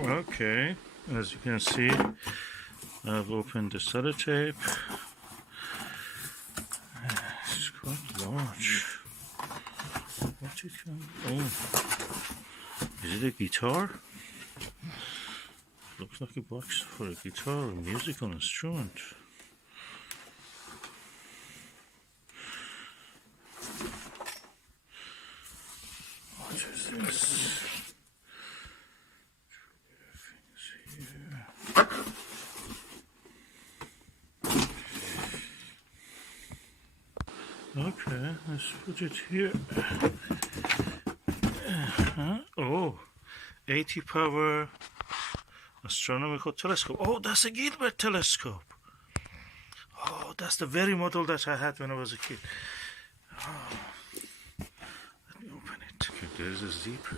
Okay, as you can see, I've opened the sellotape. It's quite large. What it can? Oh, is it a guitar? Looks like a box for a guitar, a musical instrument. What is this? Okay, let's put it here. Oh, 80 power astronomical telescope. Oh, that's a Gilbert telescope. Oh, that's the very model that I had when I was a kid. Oh, let me open it. Okay, there's a zipper.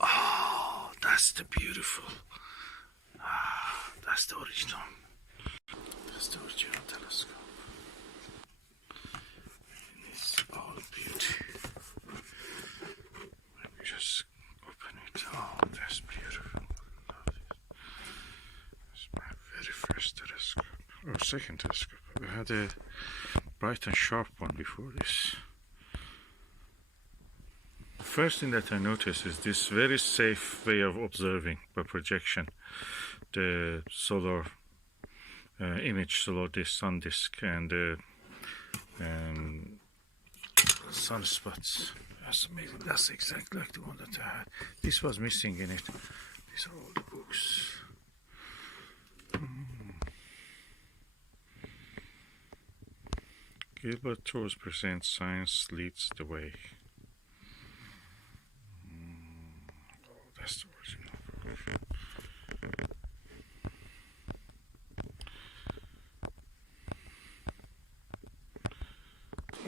Oh, that's the beautiful. That's the original. That's the original telescope. It's all beauty. Let me just open it. Oh, that's beautiful. It's my very first telescope. Or second telescope. I had a bright and sharp one before this. The first thing that I noticed is this very safe way of observing by projection the solar image, solar disk, sun disk, and sunspots. That's amazing. That's exactly like the one that I had. This was missing in it. These are all the books. Gilbert Tours presents Science Leads the Way. Oh, that's the original.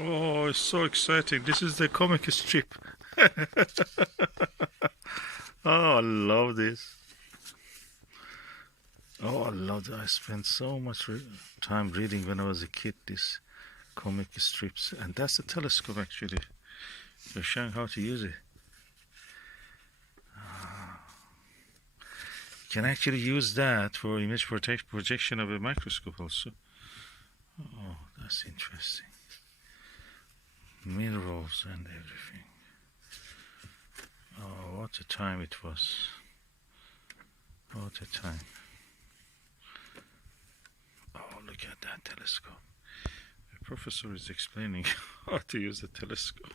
Oh, it's so exciting. This is the comic strip. Oh, I love this. Oh, I love it. I spent so much time reading when I was a kid, these comic strips. And that's a telescope, actually. They're showing how to use it. You can actually use that for image projection of a microscope also. Oh, that's interesting. Minerals and everything. Oh, what a time it was. What a time. Oh, look at that telescope. The professor is explaining how to use a telescope.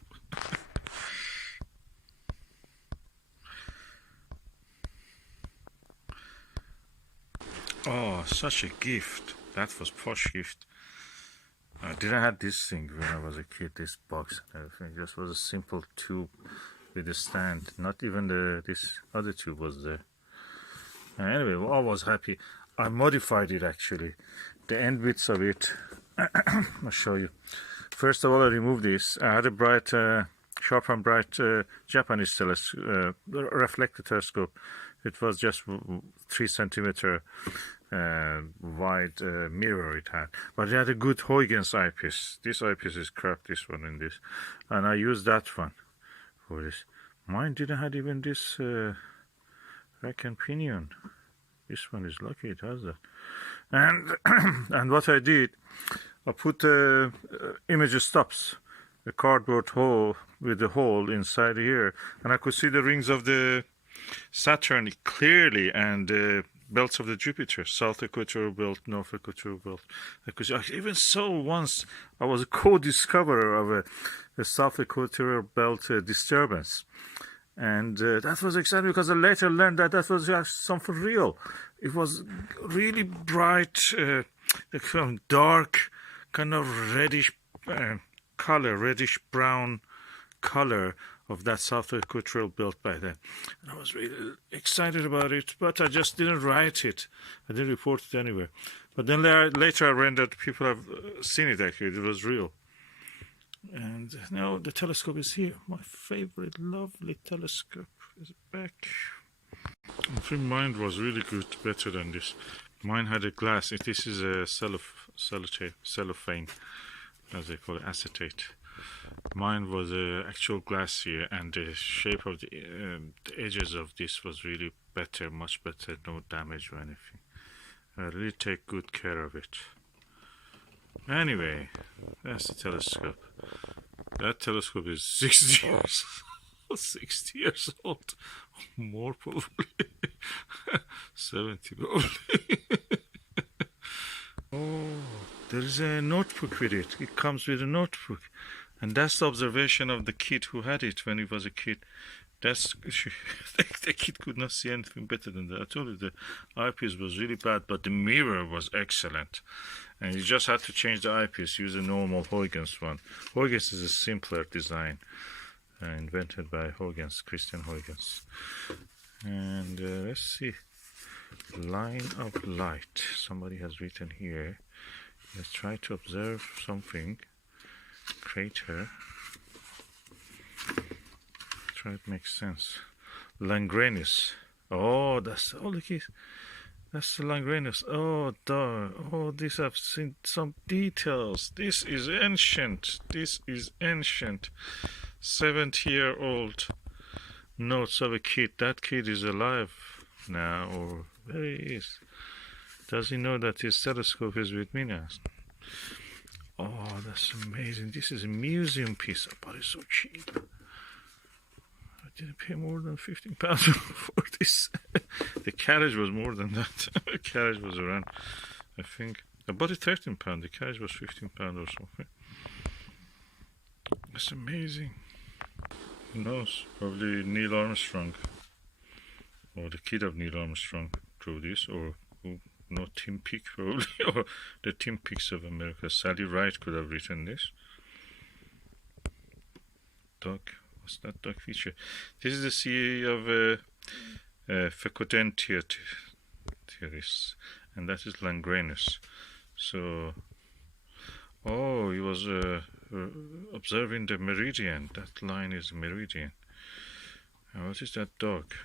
Oh, such a gift. That was posh gift. I didn't have this thing when I was a kid, this box and everything. It just was a simple tube with a stand. Not even this other tube was there. Anyway, I was happy. I modified it actually. The end bits of it, I'll show you. First of all, I removed this. I had a bright, sharp and bright Japanese reflector telescope. It was just 3 centimeter wide mirror it had, but it had a good Huygens eyepiece. This eyepiece is crap, this one and this, and I used that one for this. Mine didn't have even this rack and pinion. This one is lucky it has that. And and what I did, I put image stops, a cardboard hole with a hole inside here, and I could see the rings of the Saturn clearly, and belts of the Jupiter, South Equatorial Belt, North Equatorial Belt. I even saw once I was a co-discoverer of a South Equatorial Belt disturbance. And that was exciting because I later learned that that was actually something real. It was really bright, dark, kind of reddish color, reddish brown color of that South Equatorial Belt by then. And I was really excited about it, but I just didn't write it. I didn't report it anywhere. But then later I read that people have seen it actually. It was real. And now the telescope is here. My favorite, lovely telescope is back. I think mine was really good, better than this. Mine had a glass. This is a cellophane, as they call it, acetate. Mine was a actual glacier, and the shape of the edges of this was really better, much better, no damage or anything. I really take good care of it. Anyway, that's the telescope. That telescope is 60 years 60 years old. More probably. 70 probably. Oh, there is a notebook with it. It comes with a notebook. And that's the observation of the kid who had it when he was a kid. That's the kid could not see anything better than that. I told you the eyepiece was really bad, but the mirror was excellent. And you just had to change the eyepiece, use a normal Huygens one. Huygens is a simpler design, invented by Huygens, Christian Huygens. And let's see, line of light. Somebody has written here. Let's try to observe something. Crater. Try it makes sense. Langrenus. Oh, that's all the keys. That's the Langrenus. Oh, darn. Oh, this I've seen some details. This is ancient. This is ancient. 70-year-old notes of a kid. That kid is alive now, or there he is. Does he know that his telescope is with me now? Oh, that's amazing. This is a museum piece, but it's so cheap. I didn't pay more than £15 for this. The carriage was more than that. The carriage was around, I think, I bought it £13. The carriage was £15 or something. That's amazing. Who knows? Probably Neil Armstrong, or the kid of Neil Armstrong drew this, or who? No, Tim Peake probably, or the Tim Peaks of America. Sally Wright could have written this. Dog, what's that dog feature? This is the theory of Fecundentia theories, and that is Langrenus. So, oh, he was observing the meridian. That line is meridian. And what is that dog?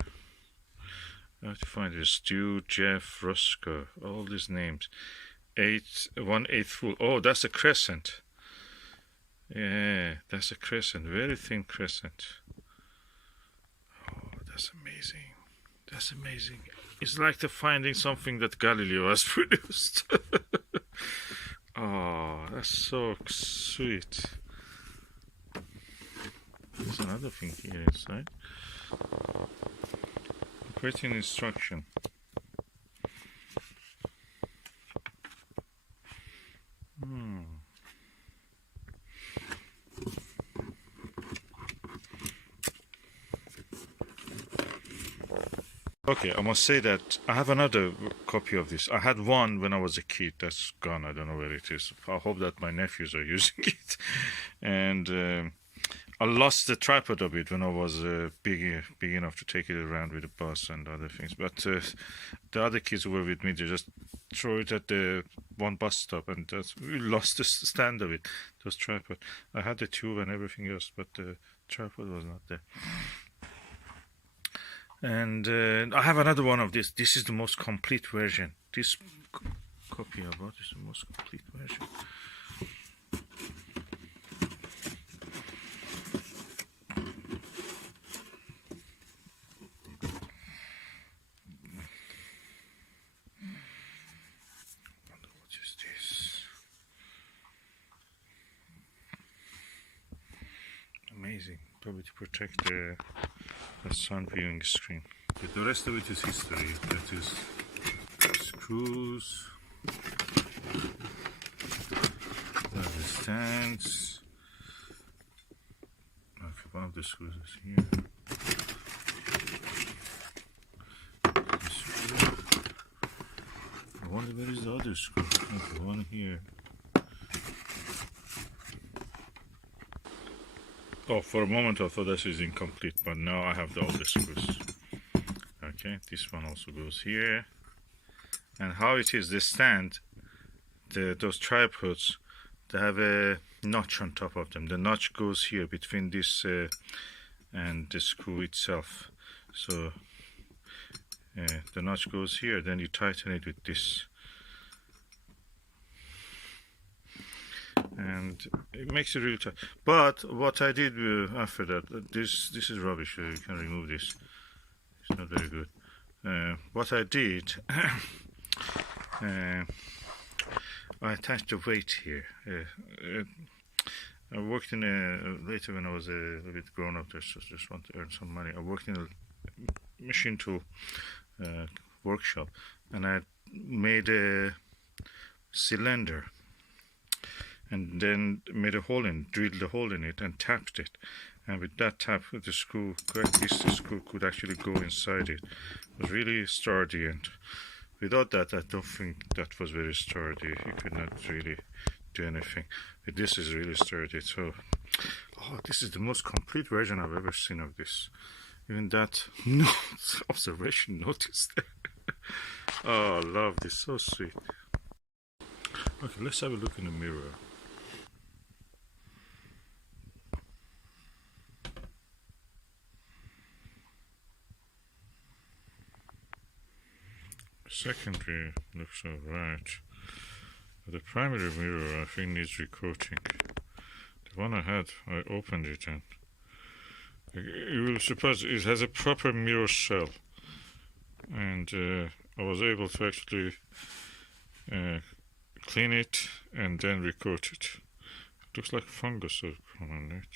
I have to find it. Stu, Jeff, Roscoe, all these names. 1/8 full. Oh, that's a crescent. Yeah, that's a crescent. Very thin crescent. Oh, that's amazing. That's amazing. It's like the finding something that Galileo has produced. Oh, that's so sweet. There's another thing here inside. Operating instruction. Okay, I must say that I have another copy of this. I had one when I was a kid. That's gone. I don't know where it is. I hope that my nephews are using it. And I lost the tripod of it when I was big enough to take it around with the bus and other things. But the other kids who were with me, they just throw it at the one bus stop, and we lost the stand of it. It was tripod. I had the tube and everything else, but the tripod was not there. And I have another one of this. This is the most complete version. This copy I bought is the most complete version. What is this? Amazing. Probably to protect the sun viewing screen. But the rest of it is history. That is screws, the stands. Okay, one of the screws is here. I wonder where is the other screw. Okay, one here. Oh, for a moment I thought this is incomplete, but now I have all the screws. Okay, this one also goes here. And how it is, the stand, those tripods, they have a notch on top of them. The notch goes here between this and the screw itself. So the notch goes here, then you tighten it with this. And and it makes it really tight. But what I did after that, this is rubbish. You can remove this. It's not very good. What I did, I attached a weight here. I worked in later when I was a little bit grown up. Just want to earn some money. I worked in a machine tool workshop, and I made a cylinder, and then made a hole in, drilled a hole in it, and tapped it. And with that tap, the screw, this screw could actually go inside it. It was really sturdy, and without that, I don't think that was very sturdy. You could not really do anything. But this is really sturdy. So, this is the most complete version I've ever seen of this. Even that observation notice there. Oh, I love this. So sweet. Okay, let's have a look in the mirror. Secondary looks alright. The primary mirror I think needs recoating. The one I had, I opened it and you will suppose it has a proper mirror cell, and I was able to actually clean it and then recoat it. It looks like fungus on it.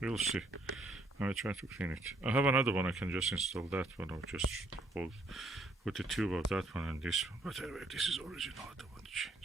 We'll see. I try to clean it. I have another one. I can just install that one. I'll just put the tube of that one and this one. But anyway, this is original. I don't want to change.